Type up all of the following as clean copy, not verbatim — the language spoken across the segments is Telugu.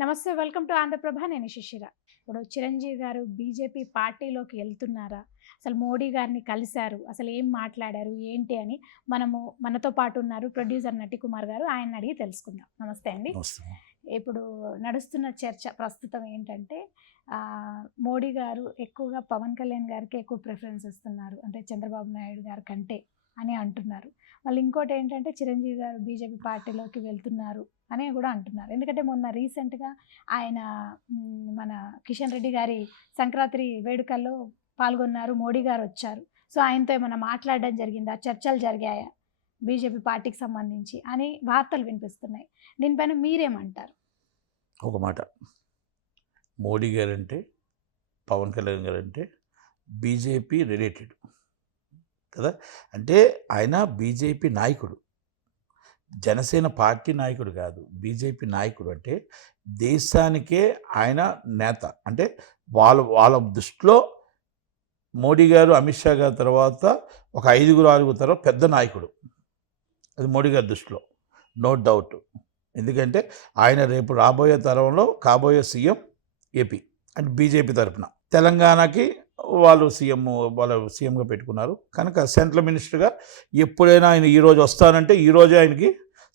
నమస్తే. Welcome to Andhra Prabha. నేను శిశిర. ఇప్పుడు చిరంజీవి గారు బీజేపీ పార్టీలోకి వెళ్తున్నారా? అసలు మోడీ గారిని కలిసారు. అసలు ఏం మాట్లాడారు? ఏంటి అని మనతో పాటు ఉన్నారు ప్రొడ్యూసర్ నటికుమార్ గారు. ఆయన్ని అడిగి తెలుసుకుందాం. నమస్తే అండి. నమస్తే. ఇప్పుడు నడుస్తున్న చర్చ ప్రస్తుతం ఏంటంటే మోడీ గారు ఎక్కువగా పవన్ కళ్యాణ్ గారికి ఎక్కువ ప్రిఫరెన్స్ ఇస్తున్నారు. అంటే చంద్రబాబు నాయుడు గారి కంటే అని అంటున్నారు. మళ్ళీ ఇంకోటి ఏంటంటే చిరంజీవి గారు బీజేపీ పార్టీలోకి వెళ్తున్నారు అని కూడా అంటున్నారు. ఎందుకంటే మొన్న రీసెంట్గా ఆయన మన కిషన్ రెడ్డి గారి సంక్రాంతి వేడుకల్లో పాల్గొన్నారు. మోడీ గారు వచ్చారు. సో ఆయనతో ఏమైనా మాట్లాడడం జరిగిందా? చర్చలు జరిగాయా బీజేపీ పార్టీకి సంబంధించి అని వార్తలు వినిపిస్తున్నాయి. దీనిపైన మీరేమంటారు? ఒక మాట, మోడీ గారంటే పవన్ కళ్యాణ్ గారంటే బీజేపీ రిలేటెడ్ కదా. అంటే ఆయన బీజేపీ నాయకుడు, జనసేన పార్టీ నాయకుడు కాదు, బీజేపీ నాయకుడు. అంటే దేశానికే ఆయన నేత. అంటే వాళ్ళ దృష్టిలో మోడీ గారు అమిత్ షా గారి తర్వాత ఒక 5-6 తర్వాత పెద్ద నాయకుడు. అది మోడీ గారి దృష్టిలో నో డౌట్. ఎందుకంటే ఆయన రేపు రాబోయే తరంలో కాబోయే సీఎం ఏపీ అంటే బీజేపీ తరఫున. తెలంగాణకి వాళ్ళు సీఎంగా పెట్టుకున్నారు కనుక సెంట్రల్ మినిస్టర్గా ఎప్పుడైనా ఆయన ఈరోజు వస్తానంటే ఈరోజే ఆయనకి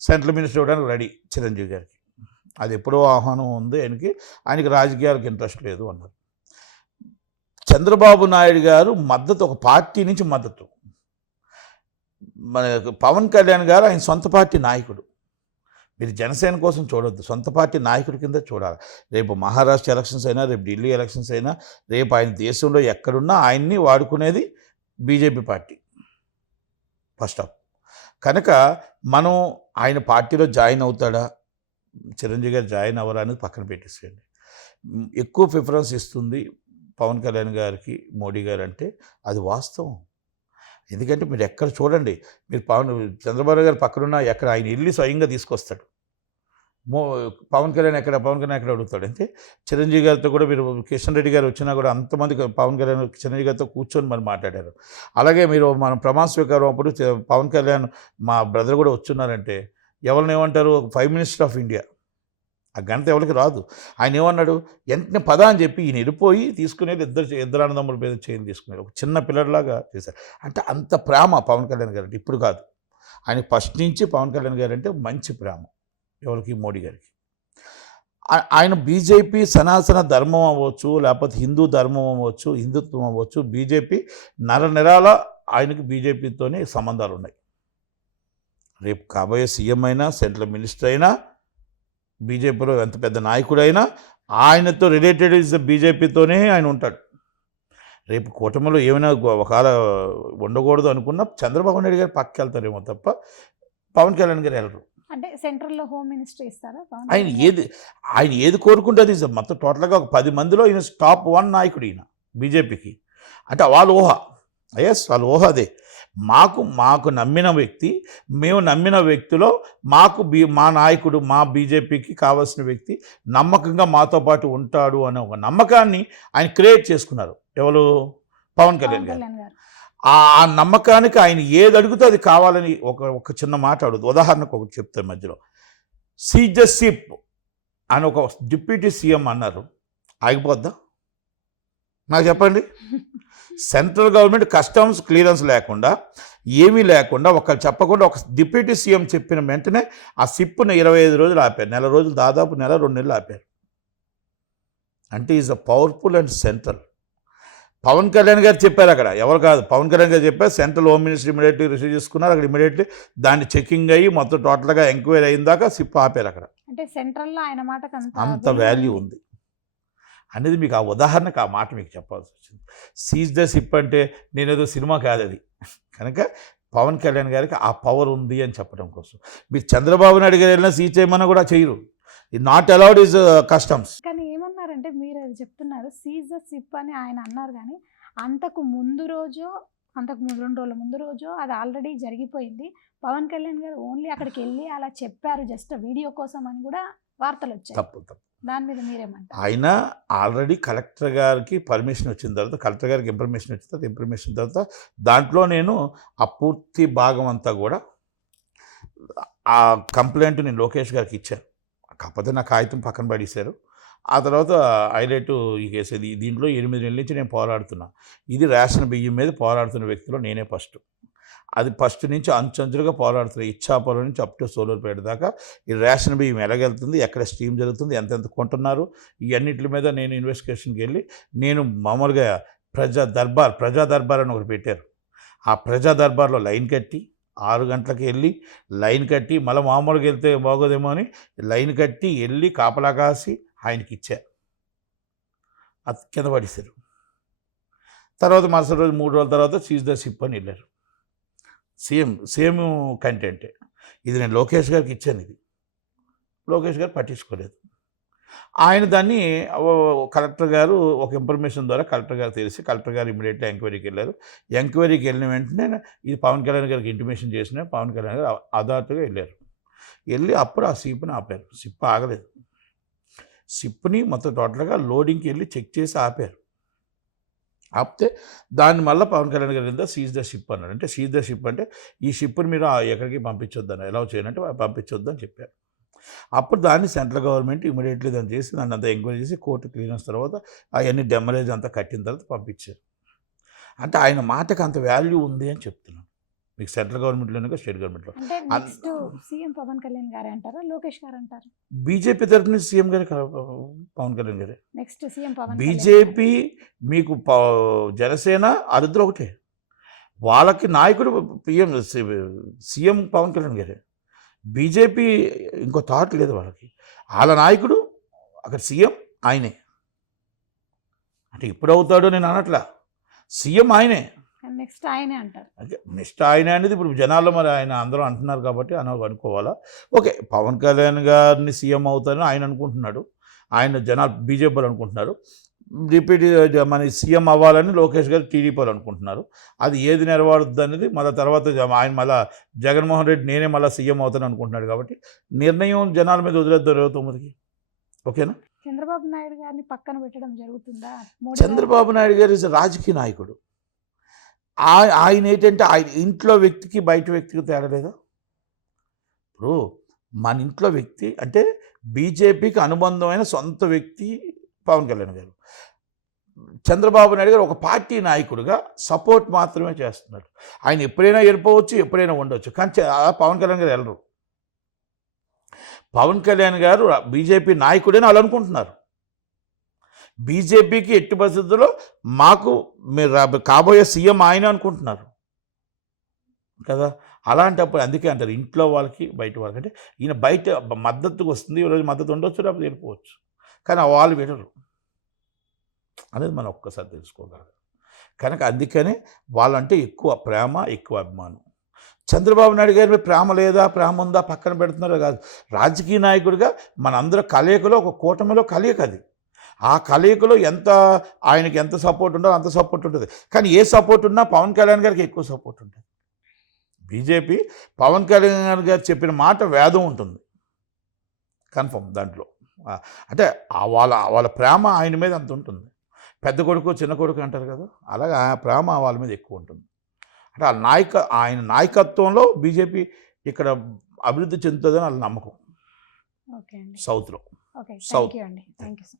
సెంట్రల్ మినిస్టర్ ఇవ్వడానికి రెడీ చిరంజీవి గారికి. అది ఎప్పుడో ఆహ్వానం ఉంది ఆయనకి రాజకీయాలకు ఇంట్రెస్ట్ లేదు అన్నారు. చంద్రబాబు నాయుడు గారు మద్దతు, ఒక పార్టీ నుంచి మద్దతు. మన పవన్ కళ్యాణ్ గారు ఆయన సొంత పార్టీ నాయకుడు. మీరు జనసేన కోసం చూడొద్దు, సొంత పార్టీ నాయకుడి కింద చూడాలి. రేపు మహారాష్ట్ర ఎలక్షన్స్ అయినా, రేపు ఢిల్లీ ఎలక్షన్స్ అయినా, రేపు ఆయన దేశంలో ఎక్కడున్నా ఆయన్ని వాడుకునేది బీజేపీ పార్టీ ఫస్ట్ ఆఫ్. కనుక మనం ఆయన పార్టీలో జాయిన్ అవుతాడా, చిరంజీవి గారు జాయిన్ అవ్వరా అనేది పక్కన పెట్టేసేయండి. ఎక్కువ ప్రిఫరెన్స్ ఇస్తుంది పవన్ కళ్యాణ్ గారికి మోడీ గారు అంటే అది వాస్తవం. ఎందుకంటే మీరు ఎక్కడ చూడండి, మీరు చంద్రబాబు గారు పక్కనున్న ఎక్కడ ఆయన ఇల్లు స్వయంగా తీసుకొస్తాడు. పవన్ కళ్యాణ్ ఎక్కడ అడుగుతాడు. అంటే చిరంజీవి గారితో కూడా మీరు కిషన్ రెడ్డి గారు వచ్చినా కూడా అంతమంది పవన్ కళ్యాణ్ చిరంజీవి గారితో కూర్చొని మరి మాట్లాడారు. అలాగే మీరు మనం ప్రమాణ స్వీకారం అప్పుడు పవన్ కళ్యాణ్ మా బ్రదర్ కూడా వచ్చున్నారంటే ఎవరిని ఏమంటారు, ప్రైమ్ మినిస్టర్ ఆఫ్ ఇండియా. ఆ గంట ఎవరికి రాదు. ఆయన ఏమన్నాడు, వెంటనే పద అని చెప్పి ఈయన వెళ్ళిపోయి తీసుకునేది ఇద్దరు అన్నదమ్ముల మీద చేయండి తీసుకునేది, ఒక చిన్న పిల్లడిలాగా చేశారు. అంటే అంత ప్రేమ పవన్ కళ్యాణ్ గారు అంటే. ఇప్పుడు కాదు, ఆయన ఫస్ట్ నుంచి పవన్ కళ్యాణ్ గారు అంటే మంచి ప్రేమ ఎవరికి, మోడీ గారికి. ఆయన బీజేపీ సనాతన ధర్మం అవ్వచ్చు, లేకపోతే హిందూ ధర్మం అవ్వచ్చు, హిందుత్వం అవ్వచ్చు, బీజేపీ నెరాల ఆయనకి బీజేపీతోనే సంబంధాలు ఉన్నాయి. రేపు కాబోయే సీఎం అయినా, సెంట్రల్ మినిస్టర్ అయినా, బీజేపీలో ఎంత పెద్ద నాయకుడైనా ఆయనతో రిలేటెడ్ ఇస్ బీజేపీతోనే ఆయన ఉంటాడు. రేపు కూటమిలో ఏమైనా ఒకవేళ ఉండకూడదు అనుకున్నా చంద్రబాబు నాయుడు గారు పక్కకి వెళ్తారేమో తప్ప పవన్ కళ్యాణ్ గారు వెళ్ళరు. అంటే సెంట్రల్లో హోమ్ మినిస్టర్ ఇస్తారా? ఆయన ఏది కోరుకుంటుంది మొత్తం టోటల్గా ఒక 10 మందిలో ఈయన టాప్ 1 నాయకుడు ఈయన బీజేపీకి. అంటే వాళ్ళ ఊహ, వాళ్ళ ఊహ అదే. మాకు నమ్మిన వ్యక్తి, మేము నమ్మిన వ్యక్తిలో మా నాయకుడు, మా బీజేపీకి కావాల్సిన వ్యక్తి నమ్మకంగా మాతో పాటు ఉంటాడు అనే ఒక నమ్మకాన్ని ఆయన క్రియేట్ చేసుకున్నారు. ఎవరు? పవన్ కళ్యాణ్ గారు. ఆ నమ్మకానికి ఆయన ఏది అడుగుతో అది కావాలని ఒక చిన్న మాట అడుగుతుంది. ఉదాహరణకు ఒకటి చెప్తాను మధ్యలో. సీజ్ ద షిప్ అని ఒక డిప్యూటీ సీఎం అన్నారు, ఆగిపోద్దా? నాకు చెప్పండి. సెంట్రల్ గవర్నమెంట్ కస్టమ్స్ క్లియరెన్స్ లేకుండా, ఏమీ లేకుండా, చెప్పకుండా ఒక డిప్యూటీ సీఎం చెప్పిన వెంటనే ఆ సిప్ను 25 రోజులు ఆపారు. నెల రోజులు, దాదాపు నెల 2 నెలలు ఆపారు. అంటే is a powerful and central. Pawan Kalyan గారు చెప్పారు, అక్కడ ఎవరు కాదు, పవన్ కళ్యాణ్ గారు చెప్పారు. Central home minister immediately receive చేసుకున్నారు. అక్కడ ఇమీడియట్లీ దాన్ని చెకింగ్ అయ్యి మొత్తం టోటల్గా ఎంక్వైరీ అయిన దాకా సిప్ ఆపారు అక్కడ. అంటే సెంట్రల్లో ఆయన మాటకు అంత వాల్యూ ఉంది అనేది మీకు ఆ ఉదాహరణకు ఆ మాట మీకు చెప్పాల్సి వచ్చింది. సీజ్ ద షిప్ అంటే నేనేదో సినిమా కాదు అది. కనుక పవన్ కళ్యాణ్ గారికి ఆ పవర్ ఉంది అని చెప్పడం కోసం. మీరు చంద్రబాబు నాయుడు గారు వెళ్ళినా సీజ్ చేయమన్నా కూడా చేయరు. Not allowed is customs. కానీ ఏమన్నారంటే మీరు అది చెప్తున్నారు, సీజ్ ద షిప్ అని ఆయన అన్నారు. కానీ అంతకు 2 రోజుల ముందు రోజు అది ఆల్రెడీ జరిగిపోయింది. పవన్ కళ్యాణ్ గారు ఓన్లీ అక్కడికి వెళ్ళి అలా చెప్పారు జస్ట్ వీడియో కోసం అని కూడా వార్తలు వచ్చాయి. తప్పు. దాని మీద మీరేమంటారు? ఆయన ఆల్రెడీ కలెక్టర్ గారికి పర్మిషన్ వచ్చిన తర్వాత, కలెక్టర్ గారికి ఇన్ఫర్మేషన్ వచ్చిన తర్వాత దాంట్లో నేను ఆ పూర్తి భాగం అంతా కూడా ఆ కంప్లైంట్ నేను లోకేష్ గారికి ఇచ్చాను. కాకపోతే నా కాగితం పక్కన పడేశారు. ఆ తర్వాత హైలైట్ ఈ కేసు ఇది. దీంట్లో 8 నెలల నుంచి నేను పోరాడుతున్నా. ఇది రేషన్ బియ్యం మీద పోరాడుతున్న వ్యక్తిలో నేనే ఫస్ట్. అది ఫస్ట్ నుంచి అంచెంచులుగా పోరాడుతున్నా. ఇచ్చాపురం నుంచి అప్ టు సోలూరుపేట దాకా ఈ రేషన్ బియ్యం ఎలాగెళ్తుంది, ఎక్కడ స్ట్రీమ్ జరుగుతుంది, ఎంతెంత కొంటున్నారు, ఇవన్నిటి మీద నేను ఇన్వెస్టిగేషన్కి వెళ్ళి నేను మామూలుగా ప్రజా దర్బార్ అని ఒకటి పెట్టారు. ఆ ప్రజా దర్బార్లో లైన్ కట్టి 6 గంటలకి వెళ్ళి లైన్ కట్టి మళ్ళీ మామూలుగా వెళ్తే బాగోదేమో అని లైన్ కట్టి వెళ్ళి కాపలా కాసి ఆయనకి ఇచ్చా. అది కింద పడేశారు. తర్వాత మరుసటి రోజు 3 రోజుల తర్వాత సీజ్ ద షిప్ అని వెళ్ళారు. సేమ్ కంటెంటే. ఇది నేను లోకేష్ గారికి ఇచ్చాను. ఇది లోకేష్ గారు పట్టించుకోలేదు. ఆయన దాన్ని కలెక్టర్ గారు ఒక ఇన్ఫర్మేషన్ ద్వారా కలెక్టర్ గారు తెలిసి కలెక్టర్ గారు ఇమీడియట్గా ఎంక్వైరీకి వెళ్ళారు. ఎంక్వైరీకి వెళ్ళిన వెంటనే ఇది పవన్ కళ్యాణ్ గారికి ఇంటిమేషన్ చేసిన పవన్ కళ్యాణ్ గారు అథారిటీగా వెళ్ళారు. వెళ్ళి అప్పుడు ఆ షిప్ని ఆపారు. షిప్ ఆగలేదు. షిప్ని మొత్తం టోటల్గా లోడింగ్కి వెళ్ళి చెక్ చేసి ఆపారు. ఆపితే దాన్ని మళ్ళీ పవన్ కళ్యాణ్ గారి కింద సీజ్ ద షిప్ అన్నాడు. అంటే సీజ్ ద షిప్ అంటే ఈ షిప్ని మీరు ఎక్కడికి పంపించొద్దని, ఎలా చేయాలంటే పంపించొద్దు అని చెప్పారు. అప్పుడు దాన్ని సెంట్రల్ గవర్నమెంట్ ఇమీడియట్లీ దాన్ని చేసి దాన్ని అంతా ఎంక్వైరీ చేసి కోర్టు క్లియరెన్స్ తర్వాత అవన్నీ డెమరేజ్ అంతా కట్టిన తర్వాత పంపించారు. అంటే ఆయన మాటకు అంత వాల్యూ ఉంది అని చెప్తున్నాను మీకు. సెంట్రల్ గవర్నమెంట్లోనే స్టేట్ గవర్నమెంట్లో. అంటే నెక్స్ట్ సీఎం పవన్ కళ్యాణ్ గారు అంటారా, లోకేష్ గారు అంటారు? బీజేపీ తరఫు నుంచి సీఎం గారి పవన్ కళ్యాణ్ గారే. నెక్స్ట్ సీఎం పవన్ బీజేపీ మీకు జనసేన అరిద్దరు ఒకటే. వాళ్ళకి నాయకుడు సీఎం పవన్ కళ్యాణ్ గారే. బీజేపీ ఇంకో థాట్ లేదు వాళ్ళకి. వాళ్ళ నాయకుడు అక్కడ సీఎం ఆయనే. అంటే ఇప్పుడు అవుతాడో నేను అనట్లా, సీఎం ఆయనే. నెక్స్ట్ ఆయనే అంటారు. నెక్స్ట్ ఆయన అనేది ఇప్పుడు జనాల్లో మరి ఆయన అందరూ అంటున్నారు కాబట్టి అనుకోవాలా. ఓకే, పవన్ కళ్యాణ్ గారిని సీఎం అవుతారని ఆయన అనుకుంటున్నాడు. ఆయన జనాలు బీజేపీ వాళ్ళు అనుకుంటున్నారు. రిపీట్ మన సీఎం అవ్వాలని లోకేష్ గారు టీడీపీ వాళ్ళు అనుకుంటున్నారు. అది ఏది నెరవేరుద్ది అనేది మళ్ళీ తర్వాత ఆయన మళ్ళీ జగన్మోహన్ రెడ్డి నేనే మళ్ళీ సీఎం అవుతాను అనుకుంటున్నాడు. కాబట్టి నిర్ణయం జనాల మీద వదిలేద్దాం 29కి. ఓకేనా? చంద్రబాబు నాయుడు గారిని పక్కన పెట్టడం జరుగుతుందా? చంద్రబాబు నాయుడు గారు ఇస్ రాజకీయ నాయకుడు. ఆయన ఏంటంటే ఆయన ఇంట్లో వ్యక్తికి బయట వ్యక్తికి తేడా లేదా? ఇప్పుడు మన ఇంట్లో వ్యక్తి అంటే బీజేపీకి అనుబంధమైన సొంత వ్యక్తి పవన్ కళ్యాణ్ గారు. చంద్రబాబు నాయుడు గారు ఒక పార్టీ నాయకుడిగా సపోర్ట్ మాత్రమే చేస్తున్నారు. ఆయన ఎప్పుడైనా వెళ్ళిపోవచ్చు, ఎప్పుడైనా ఉండవచ్చు. కానీ పవన్ కళ్యాణ్ గారు వెళ్ళరు. పవన్ కళ్యాణ్ గారు బీజేపీ నాయకుడని వాళ్ళు అనుకుంటున్నారు. బీజేపీకి ఎట్టి పరిస్థితుల్లో మాకు మీరు కాబోయే సీఎం ఆయన అనుకుంటున్నారు కదా. అలాంటప్పుడు అందుకే అంటారు ఇంట్లో వాళ్ళకి బయట వాళ్ళకి. అంటే ఈయన బయట మద్దతుకు వస్తుంది, ఈరోజు మద్దతు ఉండొచ్చు, లేకపోతే వెళ్ళిపోవచ్చు. కానీ వాళ్ళు వినరు అనేది మనం ఒక్కసారి తెలుసుకోగలరు. కనుక అందుకనే వాళ్ళంటే ఎక్కువ ప్రేమ, ఎక్కువ అభిమానం. చంద్రబాబు నాయుడు గారి మీద ప్రేమ లేదా, ప్రేమ ఉందా పక్కన పెడుతున్నారో కాదు. రాజకీయ నాయకుడిగా మనందరూ కలయికలో ఒక కూటమిలో కలయిక అది. ఆ కలయికలో ఆయనకి ఎంత సపోర్ట్ ఉందో అంత సపోర్ట్ ఉంటుంది. కానీ ఏ సపోర్ట్ ఉన్నా పవన్ కళ్యాణ్ గారికి ఎక్కువ సపోర్ట్ ఉంటుంది. బీజేపీ పవన్ కళ్యాణ్ గారు చెప్పిన మాట వేదం ఉంటుంది కన్ఫర్మ్ దాంట్లో. అంటే వాళ్ళ ప్రేమ ఆయన మీద అంత ఉంటుంది. పెద్ద కొడుకు చిన్న కొడుకు అంటారు కదా, అలాగే ఆ ప్రేమ వాళ్ళ మీద ఎక్కువ ఉంటుంది. అంటే ఆయన నాయకత్వంలో బీజేపీ ఇక్కడ అభివృద్ధి చెందుతుందని వాళ్ళ నమ్మకం. ఓకే అండి. సౌత్లో. ఓకే, థ్యాంక్ యూ అండి. Thank you.